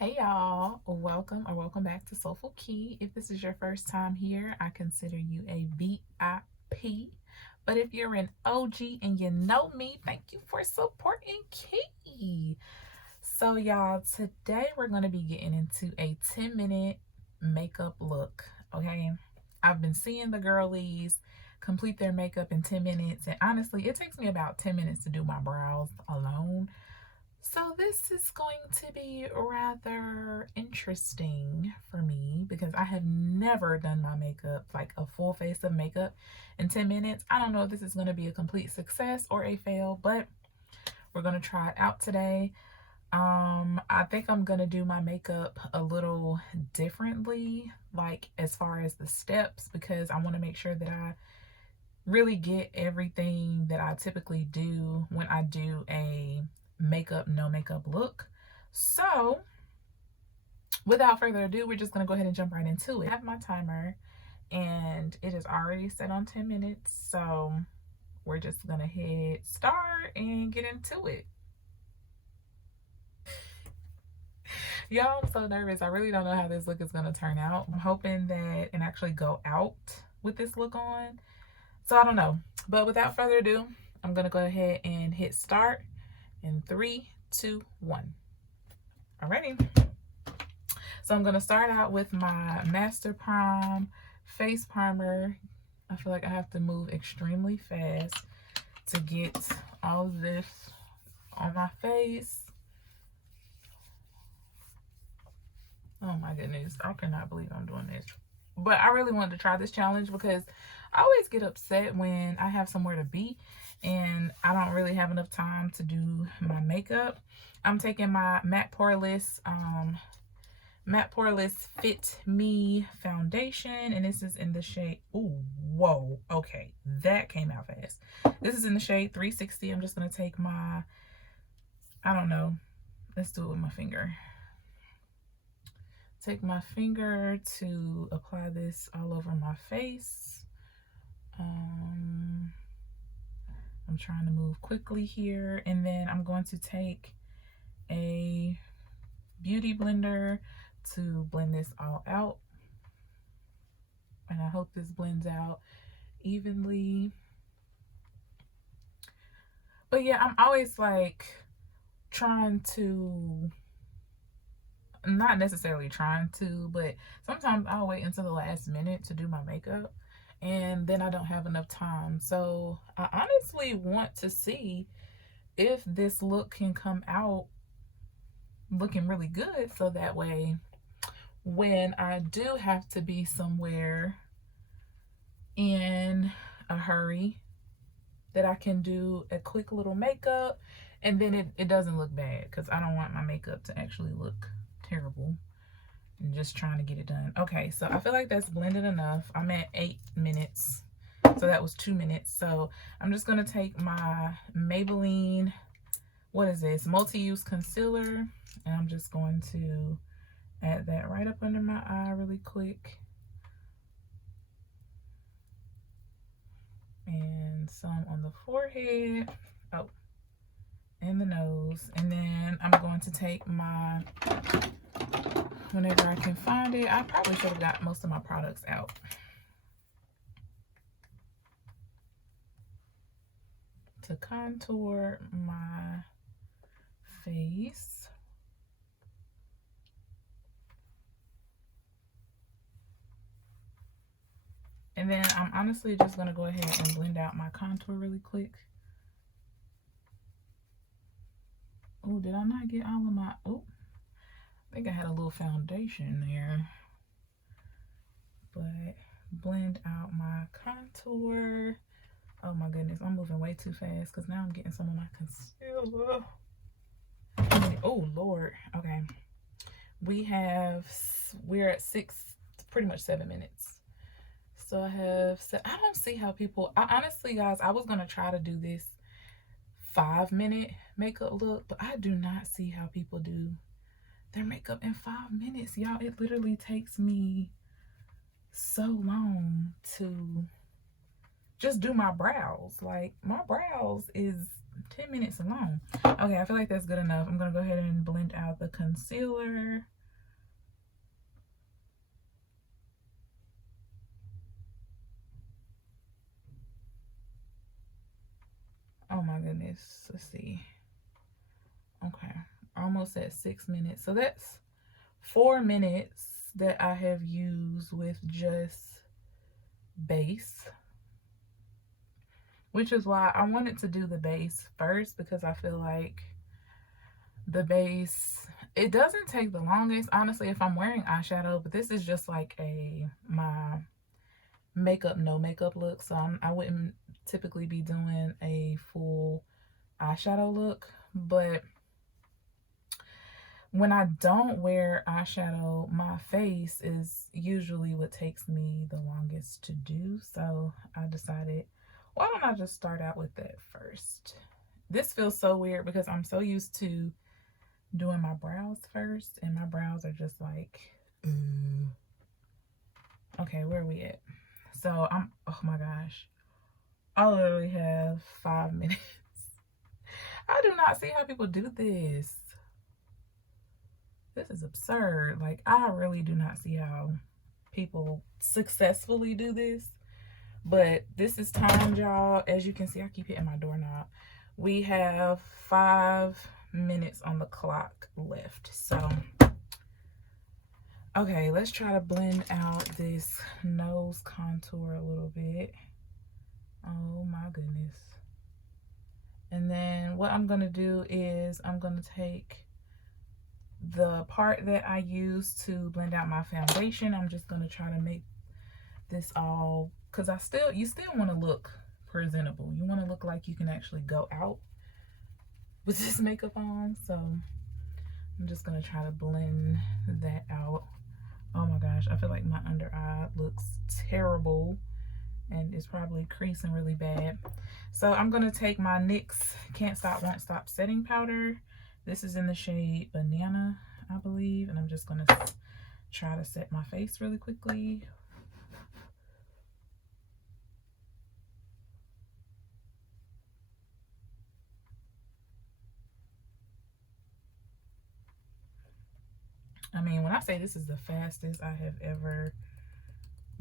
Hey y'all, welcome back to Soulful Key. If this is your first time here, I consider you a VIP. But if you're an OG and you know me, thank you for supporting Key. So y'all, today we're going to be getting into a 10-minute makeup look, okay? I've been seeing the girlies complete their makeup in 10 minutes, and honestly, it takes me about 10 minutes to do my brows alone. So this is going to be rather interesting for me because I have never done my makeup, like a full face of makeup in 10 minutes. I don't know if this is going to be a complete success or a fail, but we're going to try it out today. I think I'm going to do my makeup a little differently, like as far as the steps, because I want to make sure that I really get everything that I typically do when I do a no makeup look. So without further ado, we're just going to go ahead and jump right into it. I have my timer and it is already set on 10 minutes. So we're just going to hit start and get into it. Y'all, I'm so nervous. I really don't know how this look is going to turn out. I'm hoping that and actually go out with this look on. So I don't know. But without further ado, I'm going to go ahead and hit start in 3, 2, 1. Alrighty. So I'm going to start out with my Master Prime face primer. I feel like I have to move extremely fast to get all of this on my face. Oh my goodness, I cannot believe I'm doing this. But I really wanted to try this challenge because I always get upset when I have somewhere to be and I don't really have enough time to do my makeup. I'm taking my Matte Poreless Fit Me foundation, and this is in the shade, ooh, whoa, okay, that came out fast. This is in the shade 360. I'm just going to take my, I don't know, let's do it with my finger. Take my finger to apply this all over my face. I'm trying to move quickly here, and then I'm going to take a beauty blender to blend this all out, and I hope this blends out evenly. But yeah, I'm always like trying to, not necessarily trying to, but sometimes I'll wait until the last minute to do my makeup and then I don't have enough time. So I honestly want to see if this look can come out looking really good, so that way when I do have to be somewhere in a hurry, that I can do a quick little makeup and then it doesn't look bad, because I don't want my makeup to actually look terrible. I'm just trying to get it done. Okay, so I feel like that's blended enough. I'm at 8 minutes, so that was 2 minutes. So I'm just going to take my Maybelline, what is this, multi-use concealer, and I'm just going to add that right up under my eye really quick, and some on the forehead, oh, and the nose. And then I'm going to take my, whenever I can find it, I probably should have got most of my products out, to contour my face. And then I'm honestly just going to go ahead and blend out my contour really quick. Oh, did I not get all of my, oh, I think I had a little foundation there. But blend out my contour. Oh my goodness, I'm moving way too fast because now I'm getting some of my concealer. Oh Lord. Okay, we're at 6, pretty much 7 minutes. So I don't see how people, honestly guys, I was gonna try to do this 5-minute makeup look, but I do not see how people do their makeup in 5 minutes, y'all. It literally takes me so long to just do my brows. Like, my brows is 10 minutes alone. Okay, I feel like that's good enough. I'm gonna go ahead and blend out the concealer. Oh my goodness, let's see. Okay, almost at 6 minutes. So that's 4 minutes that I have used with just base, which is why I wanted to do the base first, because I feel like the base, it doesn't take the longest, honestly, if I'm wearing eyeshadow, but this is just like my makeup, no makeup look. So I wouldn't typically be doing a full eyeshadow look, but when I don't wear eyeshadow, my face is usually what takes me the longest to do. So I decided, why don't I just start out with that first? This feels so weird because I'm so used to doing my brows first, and my brows are just like, okay, where are we at? So oh my gosh, I literally have 5 minutes. I do not see how people do this. This is absurd. Like, I really do not see how people successfully do this. But this is timed, y'all. As you can see, I keep hitting my doorknob. We have 5 minutes on the clock left. So, okay, let's try to blend out this nose contour a little bit. Oh my goodness. And then what I'm going to do is I'm going to take the part that I use to blend out my foundation. I'm just going to try to make this all, because you still want to look presentable. You want to look like you can actually go out with this makeup on. So I'm just going to try to blend that out. Oh my gosh, I feel like my under eye looks terrible and it's probably creasing really bad. So I'm going to take my NYX Can't Stop Won't Stop setting powder. This is in the shade Banana, I believe, and I'm just going to try to set my face really quickly. I mean, when I say this is the fastest I have ever,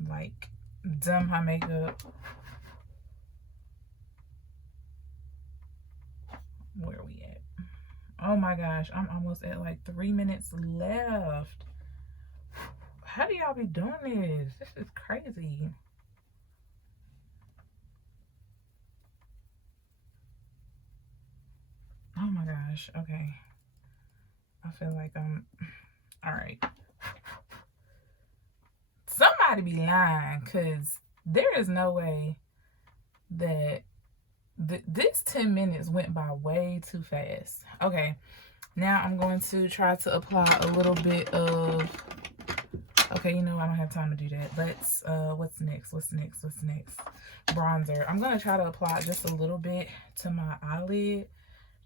like, done my makeup. Where are we at? Oh my gosh, I'm almost at like 3 minutes left. How do y'all be doing this? This is crazy. Oh my gosh, okay. I feel like I'm, all right. Somebody be lying, because there is no way that this 10 minutes went by way too fast. Okay, now I'm going to try to apply a little bit of, okay, you know, I don't have time to do that. Let's, what's next? Bronzer. I'm going to try to apply just a little bit to my eyelid,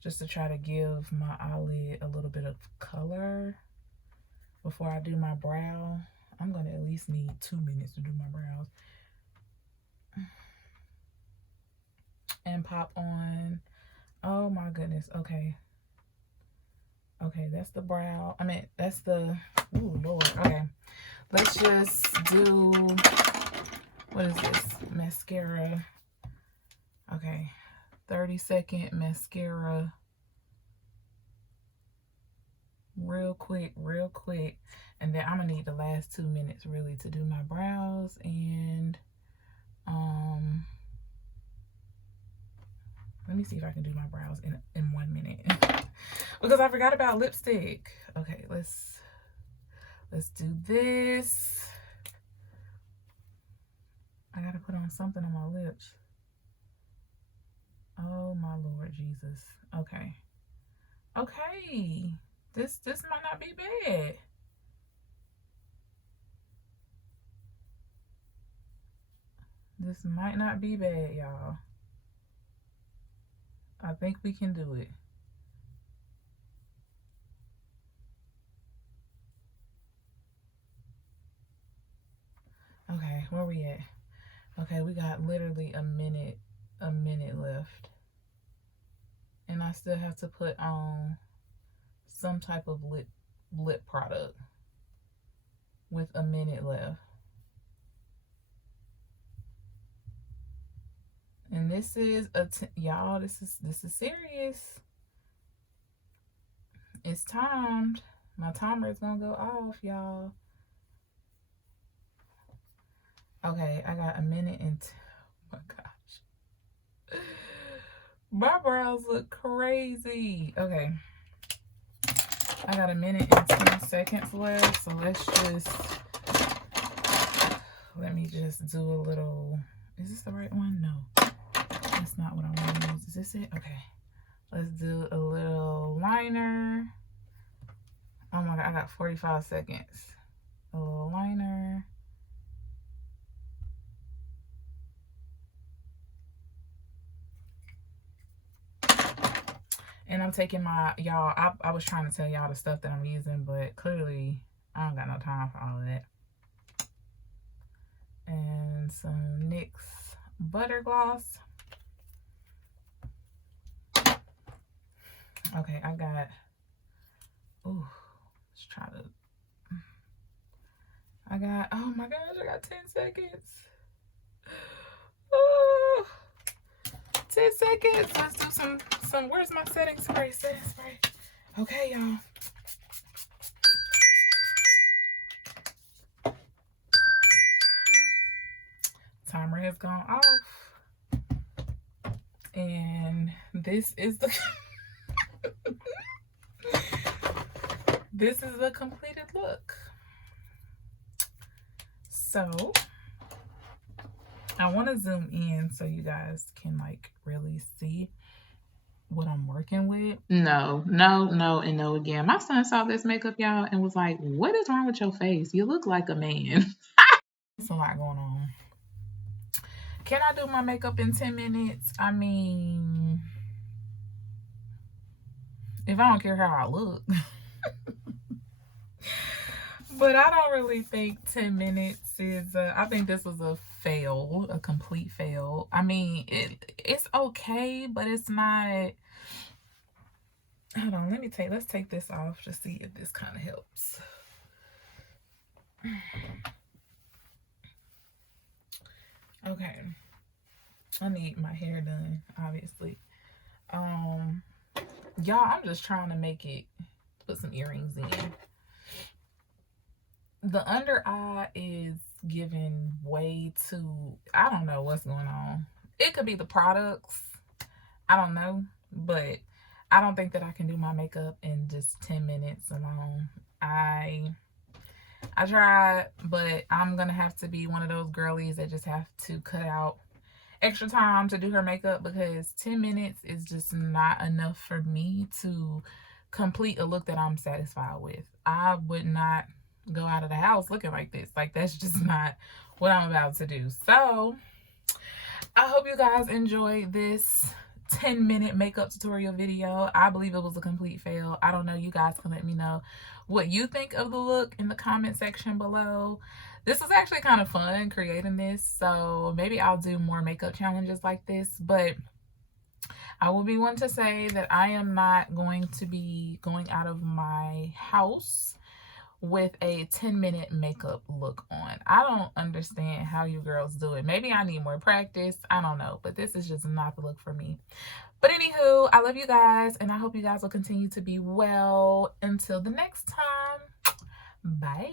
just to try to give my eyelid a little bit of color before I do my brow. I'm going to at least need 2 minutes to do my brows. And pop on. Oh my goodness. Okay. Okay, that's the brow. I mean, that's the, ooh, Lord. Okay. Let's just do, what is this? Mascara. Okay. 30-second mascara. Real quick. And then I'm gonna need the last 2 minutes really to do my brows. And let me see if I can do my brows in 1 minute. Because I forgot about lipstick. Okay, let's do this. I gotta put on something on my lips. Oh my Lord Jesus. Okay. Okay. This might not be bad. This might not be bad, y'all. I think we can do it. Okay, where we at? Okay, we got literally a minute left. And I still have to put on some type of lip product with a minute left. And this is y'all, this is serious. It's timed. My timer is gonna go off, y'all. Okay, I got a minute and oh my gosh. My brows look crazy. Okay. I got a minute and 10 seconds left, so let me just do a little, is this the right one? No, that's not what I want to use. Is this it? Okay. Let's do a little liner. Oh my God, I got 45 seconds. A little liner. And I'm taking my, y'all, I was trying to tell y'all the stuff that I'm using, but clearly I don't got no time for all of that. And some NYX Butter Gloss. Okay, I got, ooh, let's try to, I got, oh my gosh, I got 10 seconds. Oh, 10 seconds. Let's do some, where's my setting spray? Setting spray. Okay, y'all. Timer has gone off. And this is the this is the completed look. So I want to zoom in so you guys can like really see what I'm working with. No, and no again. My son saw this makeup, y'all, and was like, what is wrong with your face? You look like a man. There's a lot going on. Can I do my makeup in 10 minutes? I mean, if I don't care how I look. But I don't really think 10 minutes is, I think this was a fail, a complete fail. I mean, it's okay, but it's not, hold on, let's take this off to see if this kind of helps. Okay. I need my hair done, obviously. Y'all, I'm just trying to make it, put some earrings in. The under eye is giving way too, I don't know what's going on. It could be the products, I don't know, but I don't think that I can do my makeup in just 10 minutes alone. I tried, but I'm gonna have to be one of those girlies that just have to cut out extra time to do her makeup, because 10 minutes is just not enough for me to complete a look that I'm satisfied with. I would not go out of the house looking like this. Like, that's just not what I'm about to do. So I hope you guys enjoyed this 10-minute makeup tutorial video. I believe it was a complete fail. I don't know. You guys can let me know what you think of the look in the comment section below. This was actually kind of fun creating this, so maybe I'll do more makeup challenges like this. But I will be one to say that I am not going to be going out of my house with a 10-minute makeup look on. I don't understand how you girls do it. Maybe I need more practice. I don't know, but this is just not the look for me. But anywho, I love you guys, and I hope you guys will continue to be well. Until the next time, bye.